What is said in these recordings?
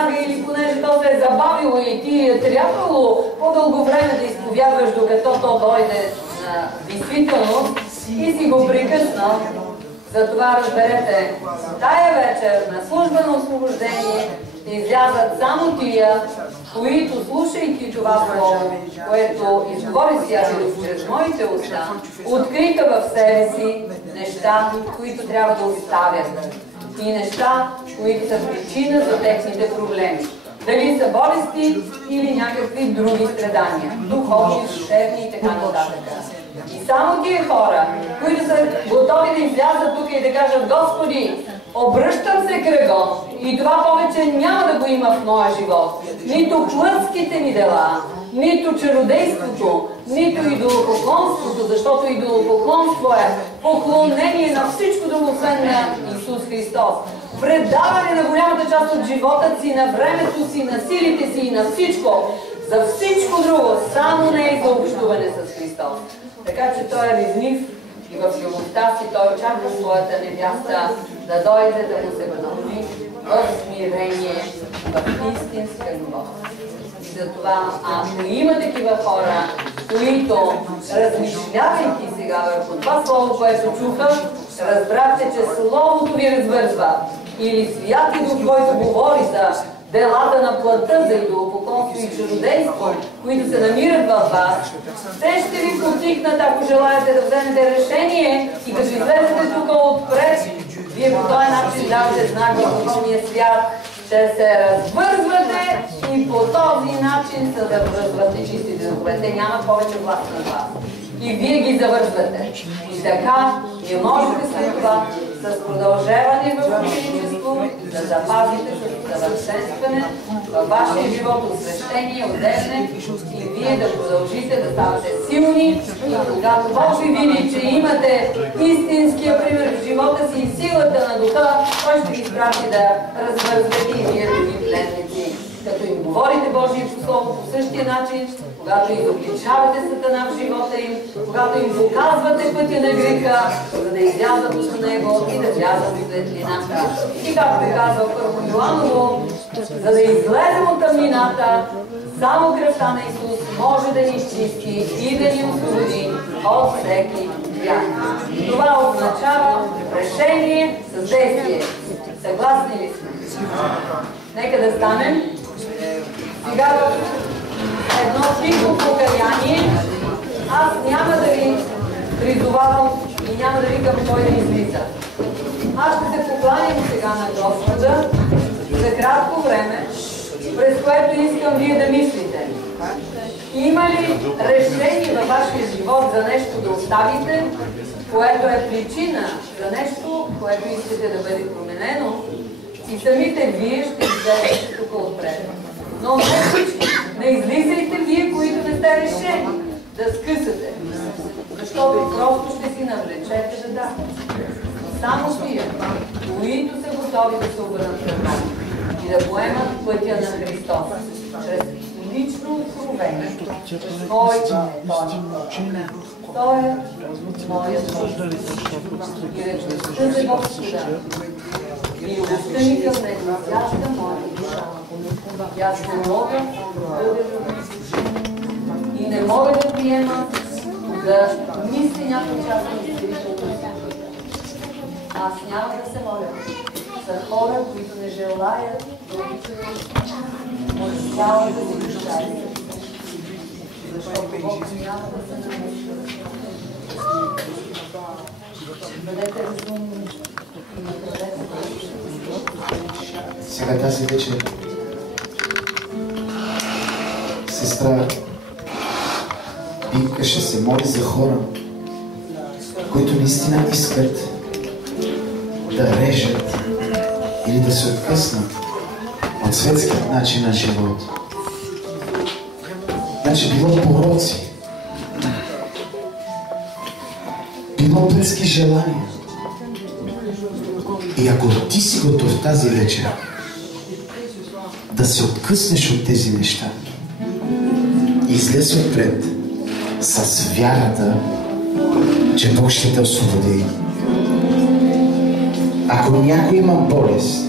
веднага или понеже то се е забавило и ти е трябвало по-дълго време да изповядваш, докато то дойде на действителност и си го прекъснал. Затова разберете, тая вечер на служба на освобождение ще излязат само тия, които, слушайки това слово, което изговори Святият чрез моите уста, откриха в себе си неща, които трябва да оставят и неща, които са причина за техните проблеми. Дали са болести или някакви други страдания, духовни, душевни и така нататък. И само тия хора, които са готови да излязат тук и да кажат: Господи, обръщам се кръгом и това повече няма да го има в моя живот. Нито плътските ми дела, нито чародейството, нито идолопоклонството, защото идолопоклонство е поклонение на всичко друго, освен на Исус Христос. Предаване на голямата част от живота си, на времето си, на силите си и на всичко. За всичко друго, само не е за общуване с Христос. Така че той е ревнив и в любовта си той очаква своята невяста да дойде да му се върнати в смирение, в истинска любов. И затова, ако има такива хора, които, размишлявайки сега върху това слово, което чуха, разбрахте, че словото ви развързва. Или Святи Дух, който говори за делата на плътта, за идолопоклонство и чародейство, които се намират във вас, те ще ви потикнат, ако желаете да вземете решение и като излезете тук отпред, вие по този начин давате знак в духовния свят, ще се развързвате и по този начин се завързвате чистите духове. Те нямат повече власт на вас. И вие ги завързвате. И така, вие можете след това с продължаване в ученичество да запазите с съвършенстване във вашия живот, освещение, отдельне и вие да продължите да ставате силни. И когато Бог ви види, че имате истинския пример в живота си и силата на духа, той ще ви изпрати да развързвате и вие други пленници. Като им говорите Божието Слово по същия начин, когато изобличавате Сатана в живота им, когато им показвате пътя на греха, за да излязат от него и да влязат в светлината. И както казва Първо Йоаново, за да излезем от тъмнината, само кръвта на Исус може да ни изчисти и да ни освободи от всеки грях. Това означава решение с действие. Съгласни ли сме? Нека да станем. Сега едно тихо покаяние. Аз няма да ви призовавам и няма да викам кой да излиза. Аз ще се покланям сега на Господа за кратко време, през което искам вие да мислите. Има ли решение във вашия живот за нещо да оставите, което е причина за нещо, което искате да бъде променено? И самите вие ще излезете тук отпред. Но не всички. Не излизайте вие, които не сте решени да скъсате. Защото просто ще си навлечете да дадете. Само тия, които са готови да се обърнат към Бог и да поемат пътя на Христос, чрез лично откровение. Той е Той е моят Бог. И речността за Господа. И любовта ми към Него изяжда моята душа. И аз не мога да бъда и не мога да приема да мисли някой част на действителността. Аз няма да се моля за хора, които не желаят да обичат от цялата си душа. Защото Бог няма да се намеша. Бъдете разумни. Сега тази вечер сестра Бинка ще се моли за хора, които наистина искат да режат или да се откъснат от светският начин на живот. Значи било пороци, било плътски желания. И ако ти си готов тази вечер да се откъснеш от тези неща, излез отпред с вярата, че Бог ще те освободи. Ако някой има болест,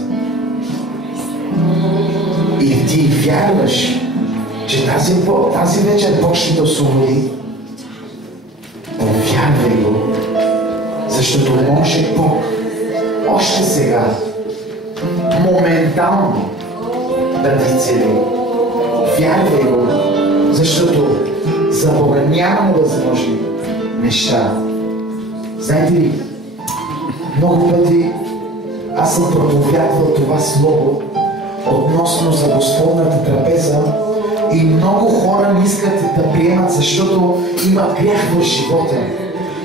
вярваш, че тази вечер Бог ще те освободи, повярвай го, защото може Бог още сега, моментално да ти цели. Вярвай го, защото за Бога няма невъзможни неща. Знаете ли, много пъти аз съм проповядвал това слово относно за Господната трапеза и много хора не искат да приемат, защото има грях в живота.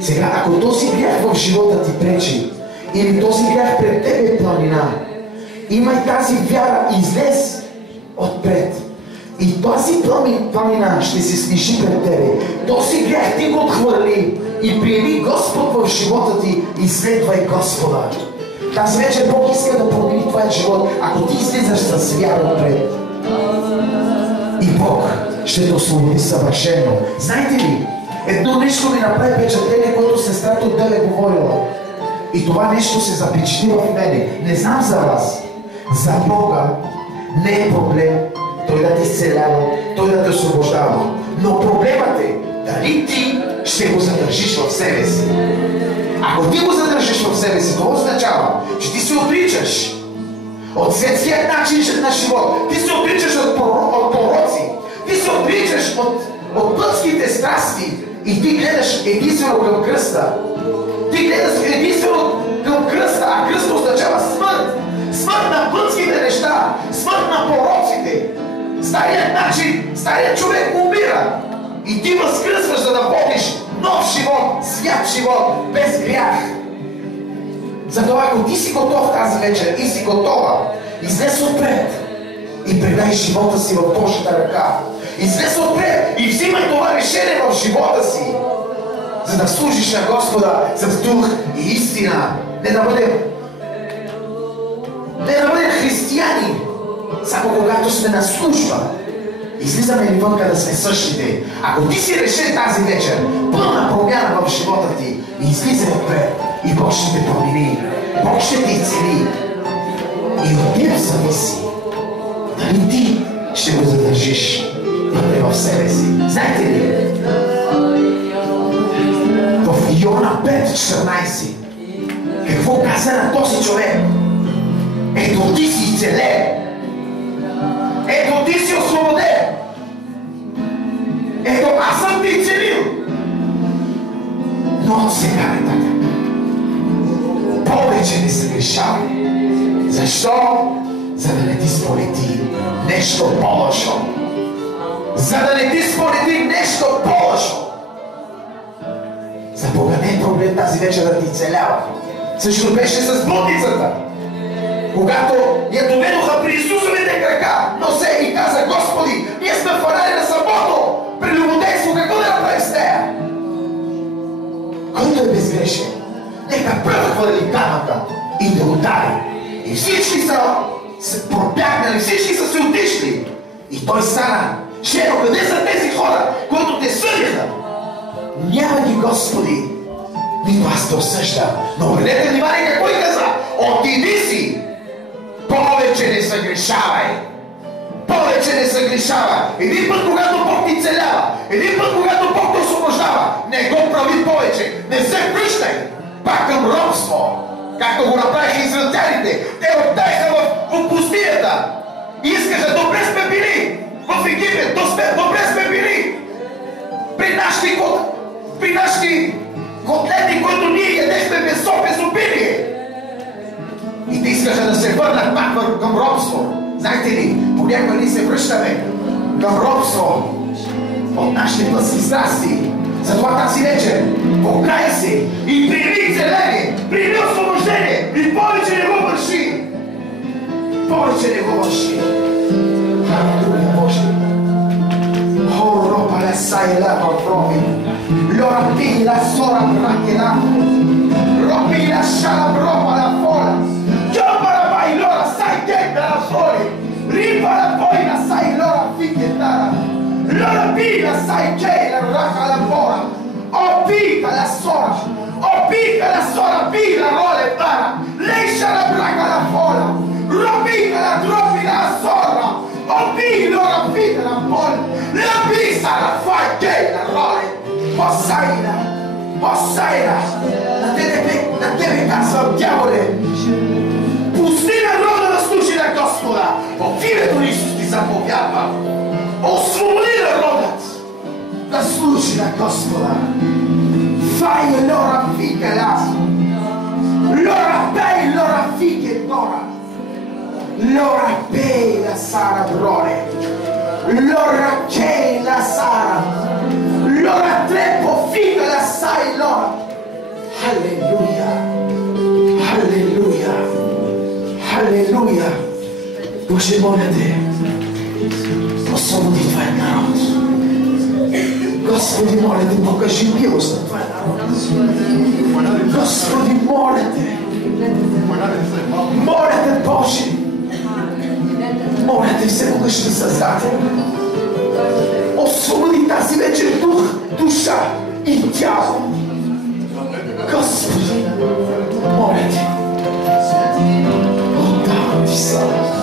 Сега, ако този грях в живота ти пречи, или този грях пред тебе е планина, имай тази вяра, излез отпред. И тази планина ще се снижи пред тебе. Този грях ти го отхвърли и приеми Господ в живота ти и следвай Господа. Тази вечер Бог иска да промени твоя живот, ако ти излизаш с вяра отпред. И Бог ще те освободи съвършено. Знаете ли, едно нещо ми направи впечатление, което сестрата отделе говорила. И това нещо се запечатли в мене. Не знам за вас. За Бога не е проблем Той да те изцелява, Той да те освобождава. Но проблемът е дали ти ще го задържиш в себе си. Ако ти го задържиш в себе си, това означава, че ти се отричаш от светският начин на живот. Ти се отричаш от пороци. Ти се отричаш от плътските страсти. И ти гледаш единствено към кръста. Ти гледаш единствено към кръста, а кръста означава смърт. Смърт на плътските неща, смърт на пороците. Старият начин, старият човек умира. И ти възкръсваш, за да водиш нов живот, свят живот, без грях. Затова, ако ти си готов тази вечер и си готова, излез отпред и предай живота си в Божията ръка. Излез отпред и взимай това решение в живота си, за да служиш на Господа с дух и истина. Не да бъдем християни, само когато сме на служба. Излизаме ли вънка да сме същите? Ако ти си решен тази вечер пълна промяна в живота ти, излизай отпред и Бог ще те промени. Бог ще те изцели. И от теб зависи дали ти ще го задържиш вътре в себе си. Знаете ли? В Йона 5:14 какво каза на този човек? Ето ти си изцелен. Ето ти си освободен. Ето аз съм ти изцелил. Но сега не така. Повече не се грешавай. Защо? За да не ти сполети нещо по-лошо. За да не ти сполети нещо по-лошо. За Бога не е проблем тази вечер да ти изцелява. Също беше с блудницата. Когато я доведоха при Исусовите крака, но се и каза: Господи, ние сме фанали на събота, прелюбодейство, какво да направим с нея? Който е безгрешен, нека пръв хвърли камъка и да удари. И всички са се пробягнали, всички са се отишли. И той стана: Шеро, къде са тези хора, които те съдиха? Няма ги, Господи, нито аз те осъждам. Но обърнете внимание какво и каза: отиди си! Повече не съгрешавай! Повече не съгрешавай! Един път, когато Бог ти целява, един път, когато Бог те освобождава, не го прави повече! Не се връщай пак към робство, както го направиха израелтяните. Те оттеха в пустинята и искаха: добре сме били в Египет, добре сме били при нашите котлети, които ние ядехме без соп, без обилие. И те искаха да се върнат пак към робство. Знаете ли, понякога ние се връщаме към робство от нашите плътски страсти. Затова тази вечер покай се и прими целение, прими освобождение и повече не го върши. Повече не го върши. Халелуя Боже. О, ропа ле сайла в проби. Лора пила сора бракела. Ропила шала бропа la fola. Giambara vai lora sai che la sole. Ripara poi la sai lora ficchetara. Lora pila sai che la raca la fora. O pica la sora pila role para. Leisha la braca la fola. Ropica la troppi la sora. O pila La pista la fai che la role. Hossaina. Hossaina. Na tebe kazał diavole. Pustina roda nas služi na Gospoda. O kime to Isus ti zapovjava? Osvobodila rodac. Da služi na Gospoda. Fai l'ora fica l'asco. L'ora pei, l'ora fica e d'ora. L'ora pei la Sara drone. L'ora che la Sara. L'ora troppo fica la sai l'ora. Alleluia. Alleluia. Alleluia. Bože molim te, oslobodi tvoj narod. Gospodi molim te, pokaži milost na tvoj narod. Gospodi molim te, Bože, molim te Всемогъщи Създател, освободи тази вечер дух, душа и тяло. Господи, моля те, отдавам ти слава.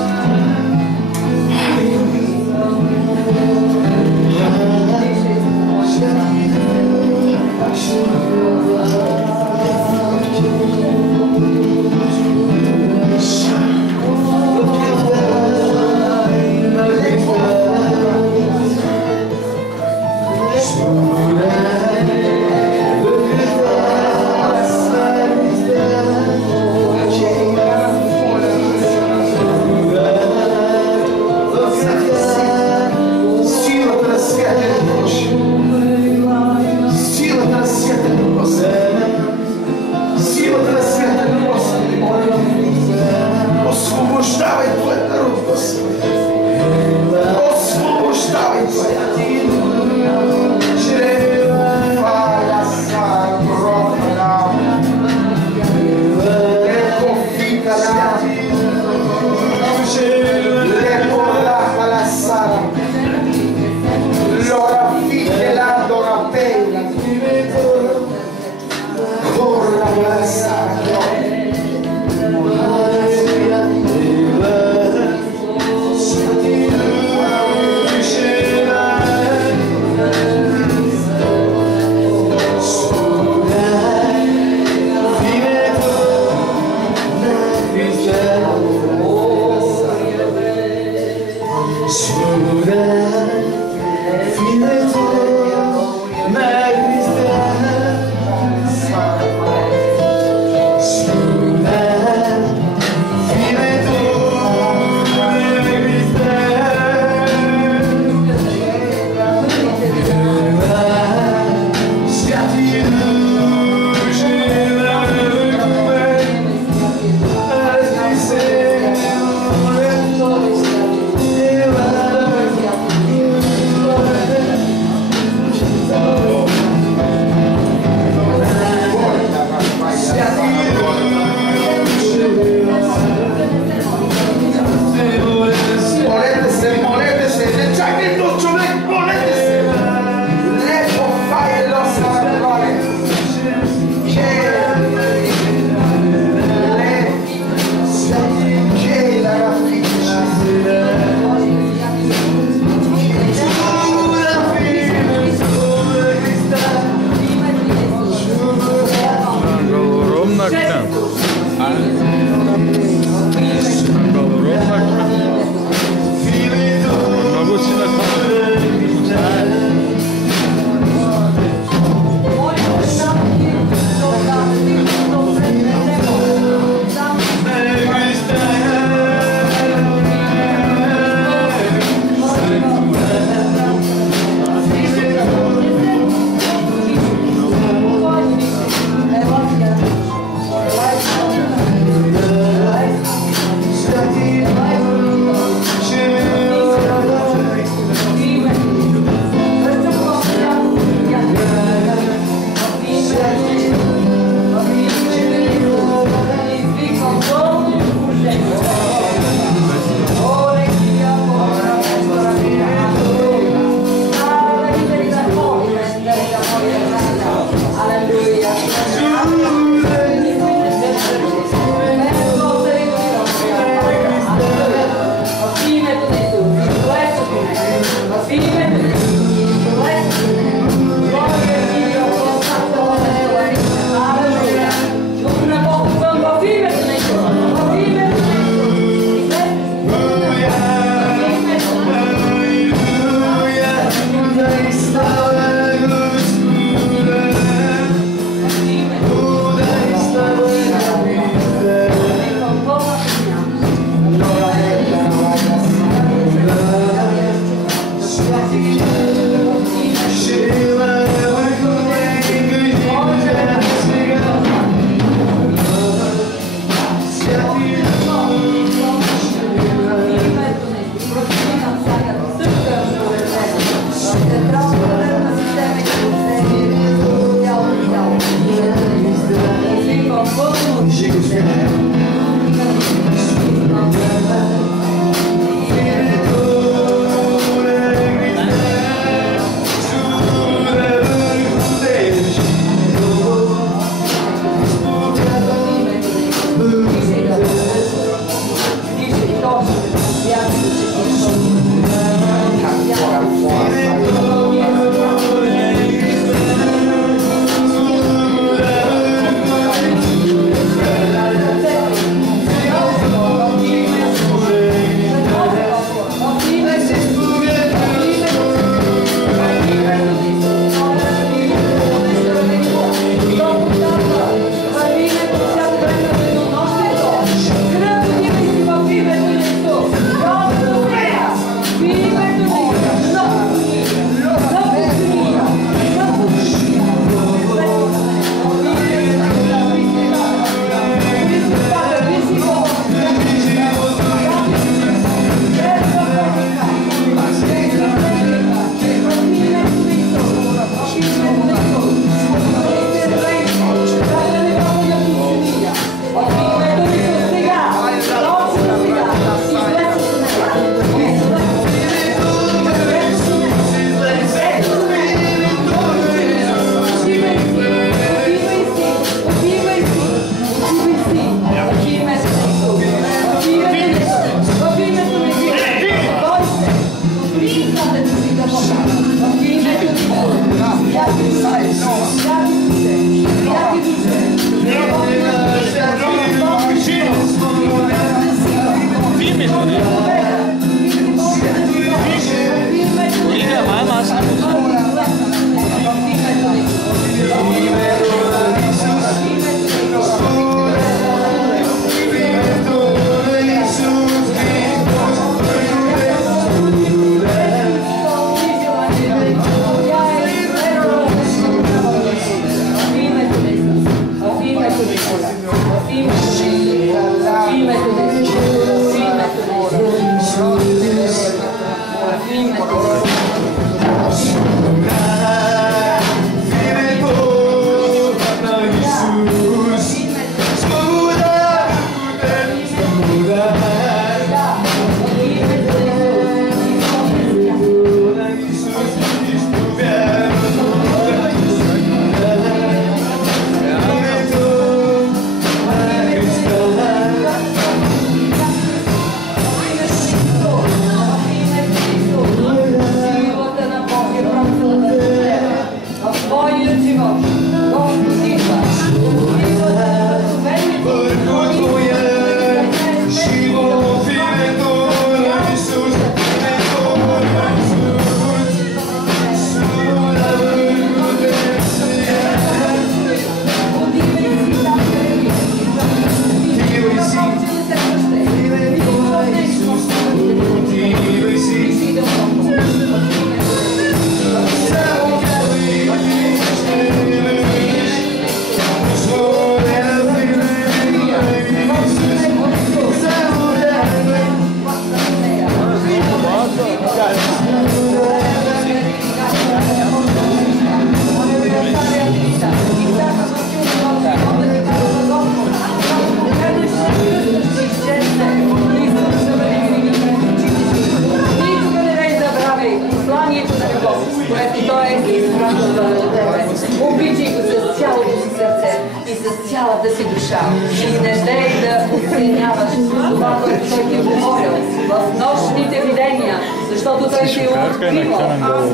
цялата си душа. И не дей да оценяваш това, което той ти е говорил в нощните видения, защото той ти е открил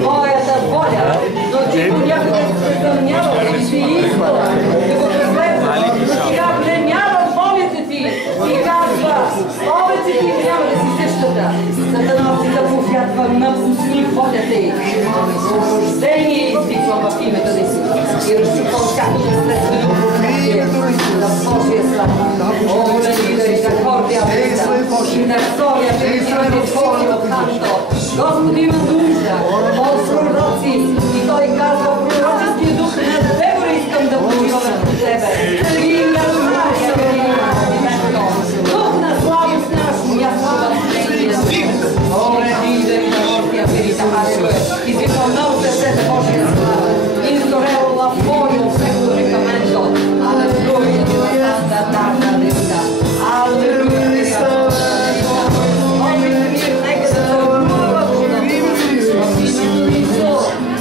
своята воля, но ти понякога се съмнявал и си искала да го преследваш. Но сега премява волята ти и казва, повече ти няма да си същата, за да носи да повядва напусни волята й. Освобождение извиквам в името на Исус и разчупвам всякото следствено на Божия слава. О, да види да кордия веста и на соля прекиване Твоето канто. Господи има нужда от пророци и той казва, пророческия дух на Дебора искам да почива върху тебе. И на Мария Галина, дух на слабост на място в нейния дух. О, да види на кордия веста, извиквам много сърцето Божия слава. Изгорело la fuoco secco recamento. Alleluia, da tarda desta. Alleluia.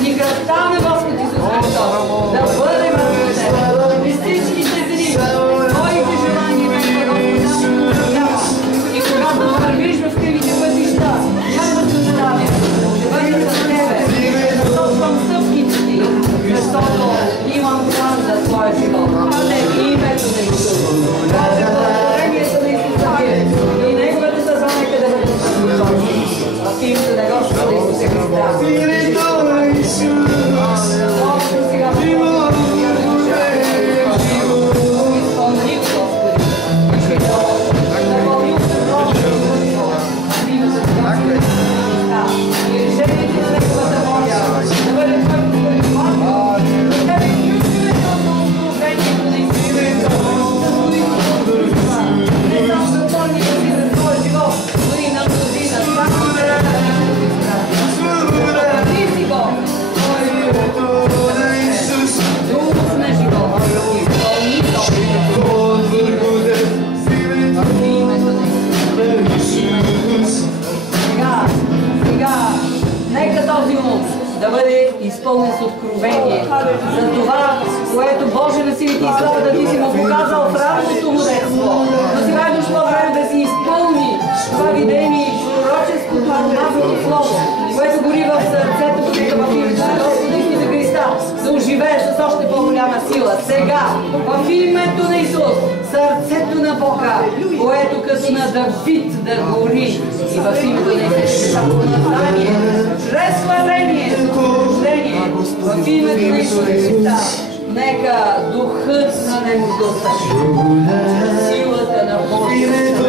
И кръвта на Господ Исус Христос да бъде върху теб. И всичките изпълнен с откровение. За това, което Боже на силите и славата ти си му показал в ранното му детство. Но сега е дошло време да си изпълни това видение и пророческото помазано слово, което гори в сърцето ти в името на Господа Исуса Христа, да оживееш с още по-голяма сила. Сега, в името на Исус, сърцето на Бога, което като на Давид да гори, и в името на Исус Христа, помазание, чрез хваление, служение, в името на Исус Христа, нека духът на немощта, силата на Божията,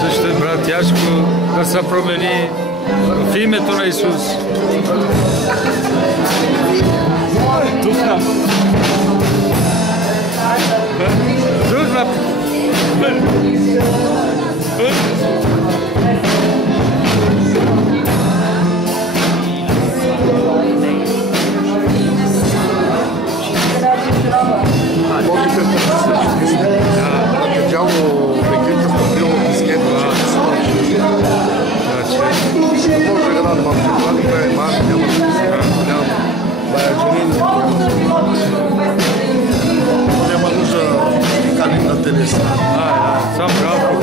Също е, брат, тяжко да се промени в името на Исус. Тухна. Тухна. Няма нужда да кани на телеса. Сам брат.